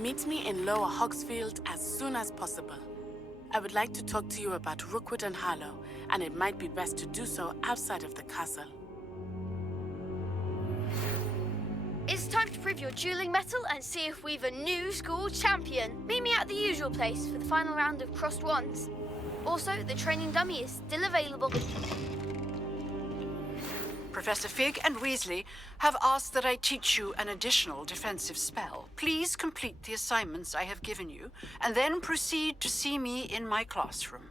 Meet me in Lower Hogsfield as soon as possible. I would like to talk to you about Rookwood and Harlow, and it might be best to do so outside of the castle. It's time to prove your dueling mettle and see if we've a new school champion. Meet me at the usual place for the final round of crossed wands. Also, the training dummy is still available. Professor Fig and Weasley have asked that I teach you an additional defensive spell. Please complete the assignments I have given you, and then proceed to see me in my classroom.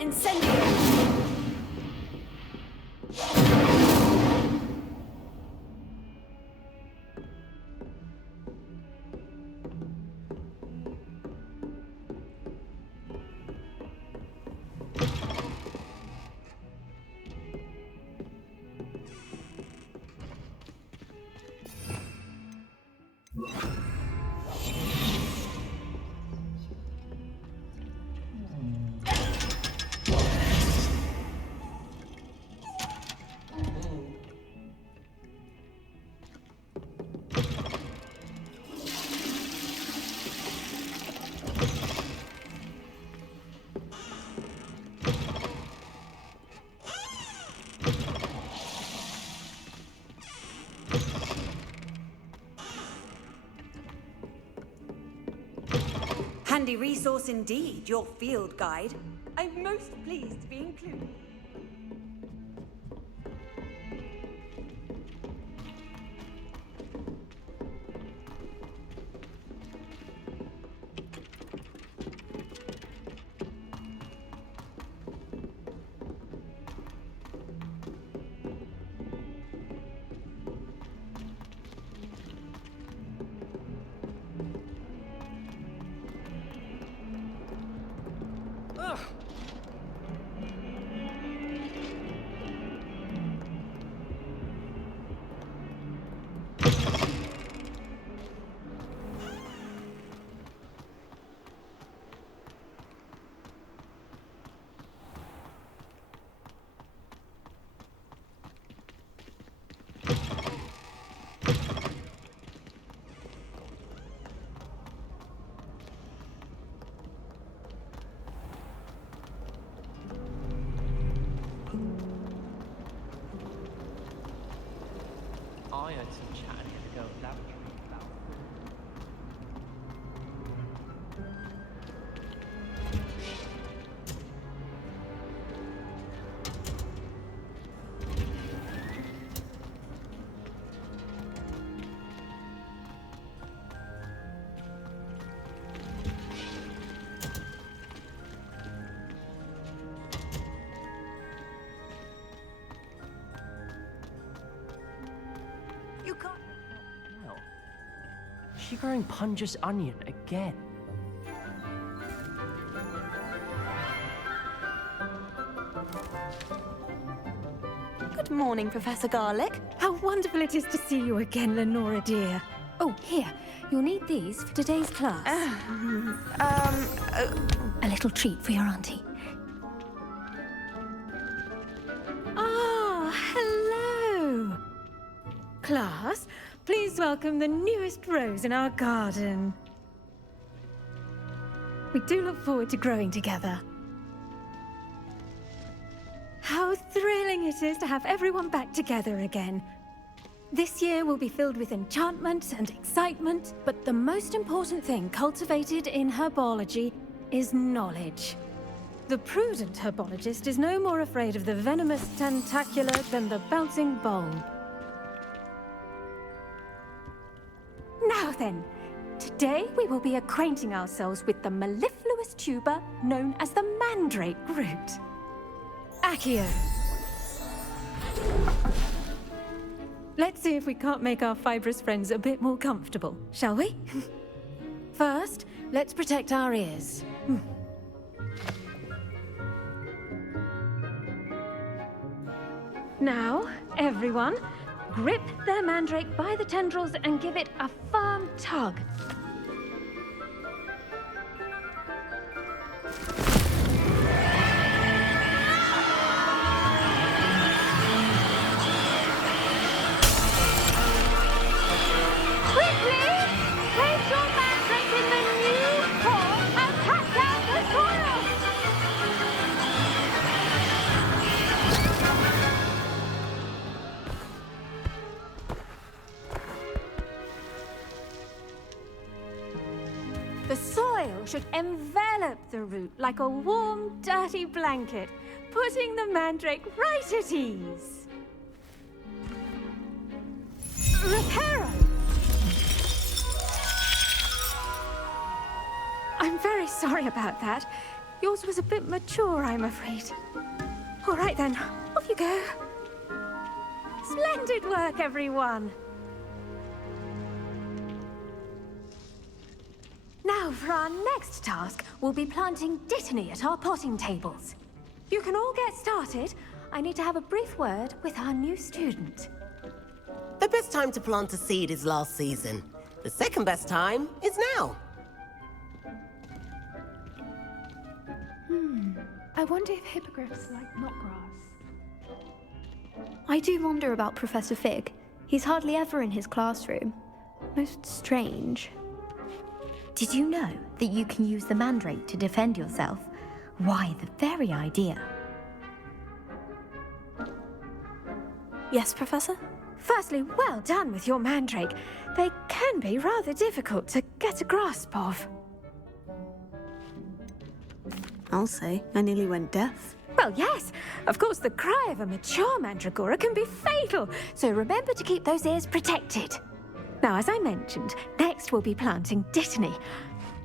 Incendio! Handy resource indeed, your field guide. I'm most pleased to be included. I had some chat in the girls' lavatory about. You can't... Well, is she growing Pungus onion again? Good morning, Professor Garlick. How wonderful it is to see you again, Lenora dear. Oh, here. You'll need these for today's class. A little treat for your auntie. class, please welcome the newest rose in our garden. We do look forward to growing together. How thrilling it is to have everyone back together again. This year will be filled with enchantment and excitement, but the most important thing cultivated in herbology is knowledge. The prudent herbologist is no more afraid of the venomous tentacular than the bouncing bulb. Now then, today we will be acquainting ourselves with the mellifluous tuber known as the mandrake root. Accio. Let's see if we can't make our fibrous friends a bit more comfortable, shall we? First, let's protect our ears. Now, everyone, grip their mandrake by the tendrils and give it a firm tug. The soil should envelop the root like a warm, dirty blanket, putting the mandrake right at ease. Reparo! I'm very sorry about that. Yours was a bit mature, I'm afraid. All right then, off you go. Splendid work, everyone! Now, for our next task, we'll be planting dittany at our potting tables. You can all get started. I need to have a brief word with our new student. The best time to plant a seed is last season. The second best time is now. I wonder if hippogriffs like knotgrass. I do wonder about Professor Fig. He's hardly ever in his classroom. Most strange. Did you know that you can use the mandrake to defend yourself? Why, the very idea. Yes, Professor? Firstly, well done with your mandrake. They can be rather difficult to get a grasp of. I'll say, I nearly went deaf. Well, yes. Of course, the cry of a mature mandragora can be fatal, so remember to keep those ears protected. Now, as I mentioned, next we'll be planting dittany.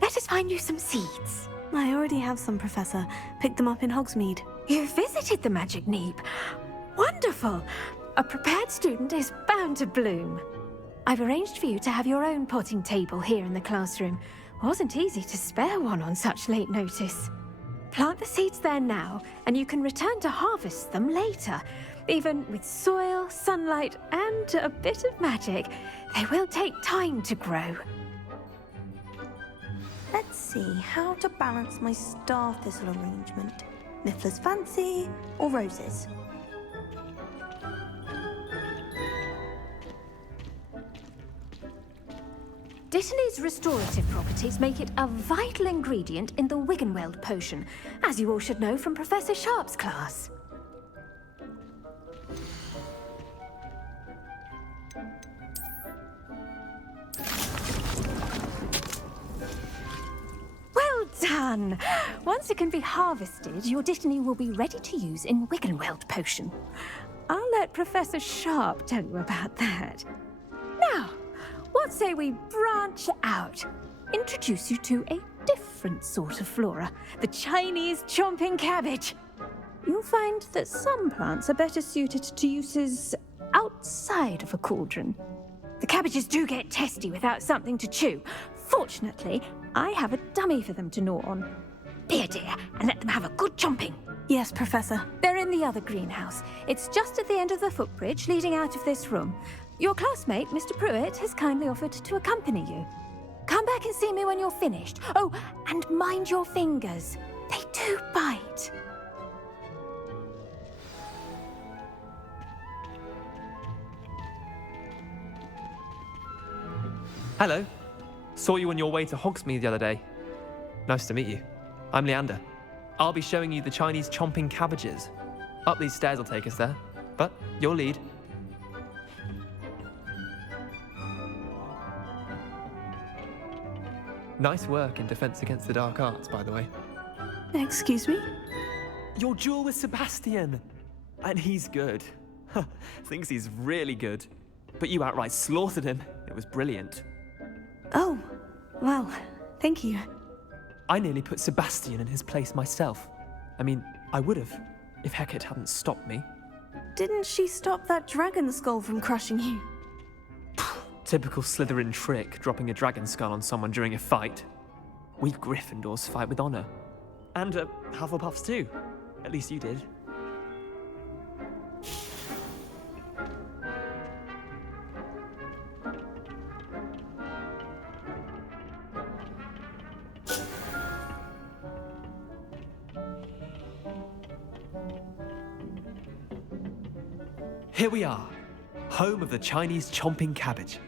Let us find you some seeds. I already have some, Professor. Picked them up in Hogsmeade. You visited the Magic Neep. Wonderful. A prepared student is bound to bloom. I've arranged for you to have your own potting table here in the classroom. Wasn't easy to spare one on such late notice. Plant the seeds there now, and you can return to harvest them later. Even with soil, sunlight, and a bit of magic, they will take time to grow. Let's see how to balance my star thistle arrangement. Niffler's Fancy or roses? Dittany's restorative properties make it a vital ingredient in the Wiggenweld potion, as you all should know from Professor Sharp's class. Well done! Once it can be harvested, your dittany will be ready to use in Wiggenweld potion. I'll let Professor Sharp tell you about that. Now, what say we branch out? Introduce you to a different sort of flora, the Chinese chomping cabbage. You'll find that some plants are better suited to uses outside of a cauldron. The cabbages do get testy without something to chew. Fortunately, I have a dummy for them to gnaw on. Be a dear and let them have a good chomping. Yes, Professor. They're in the other greenhouse. It's just at the end of the footbridge leading out of this room. Your classmate, Mr. Pruitt, has kindly offered to accompany you. Come back and see me when you're finished. Oh, and mind your fingers. They do bite. Hello. Saw you on your way to Hogsmeade the other day. Nice to meet you. I'm Leander. I'll be showing you the Chinese chomping cabbages. Up these stairs will take us there, but your lead. Nice work in Defense Against the Dark Arts, by the way. Excuse me? Your duel with Sebastian! And he's good. Thinks he's really good. But you outright slaughtered him. It was brilliant. Oh, well, thank you. I nearly put Sebastian in his place myself. I mean, I would have, if Hecate hadn't stopped me. Didn't she stop that dragon skull from crushing you? Typical Slytherin trick, dropping a dragon skull on someone during a fight. We Gryffindors fight with honor. And Hufflepuffs too. At least you did. Here we are, home of the Chinese chomping cabbage.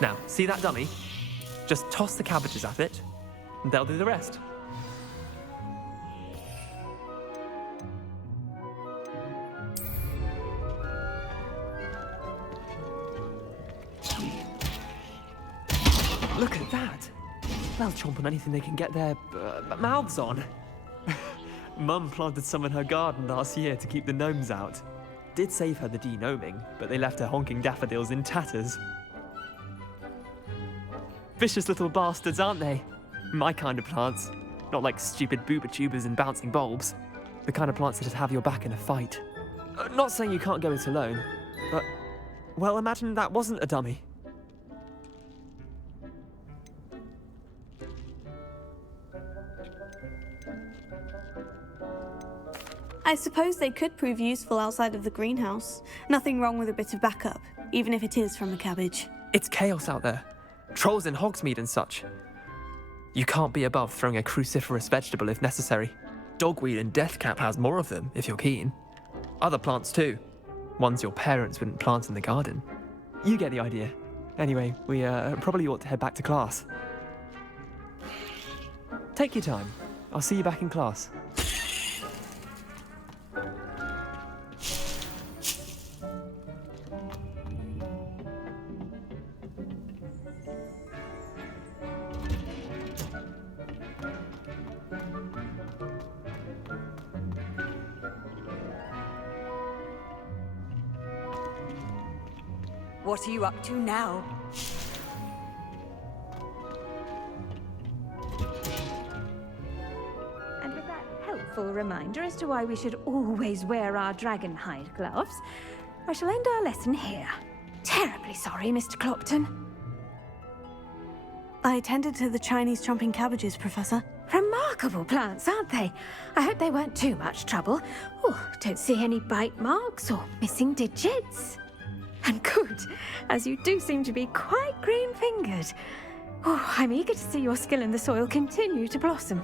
Now, see that dummy? Just toss the cabbages at it, and they'll do the rest. Look at that! They'll chomp on anything they can get their mouths on. Mum planted some in her garden last year to keep the gnomes out. Did save her the de-gnoming, but they left her honking daffodils in tatters. Vicious little bastards, aren't they? My kind of plants. Not like stupid booba tubers and bouncing bulbs. The kind of plants that'd have your back in a fight. Not saying you can't go it alone, but... well, imagine that wasn't a dummy. I suppose they could prove useful outside of the greenhouse. Nothing wrong with a bit of backup, even if it is from a cabbage. It's chaos out there. Trolls in Hogsmeade and such. You can't be above throwing a cruciferous vegetable if necessary. Dogweed and deathcap has more of them, if you're keen. Other plants too. Ones your parents wouldn't plant in the garden. You get the idea. Anyway, we probably ought to head back to class. Take your time. I'll see you back in class. What are you up to now? And with that helpful reminder as to why we should always wear our dragon hide gloves, I shall end our lesson here. Terribly sorry, Mr. Clopton. I tended to the Chinese chomping cabbages, Professor. Remarkable plants, aren't they? I hope they weren't too much trouble. Oh, don't see any bite marks or missing digits. And good, as you do seem to be quite green-fingered. Oh, I'm eager to see your skill in the soil continue to blossom.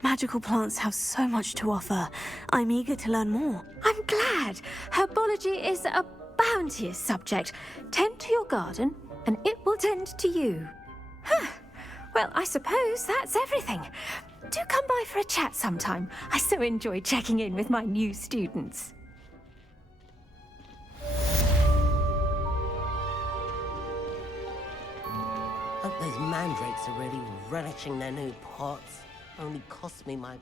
Magical plants have so much to offer. I'm eager to learn more. I'm glad. Herbology is a bounteous subject. Tend to your garden, and it will tend to you. Well, I suppose that's everything. Do come by for a chat sometime. I so enjoy checking in with my new students. Hope those mandrakes are really relishing their new pots. Only cost me my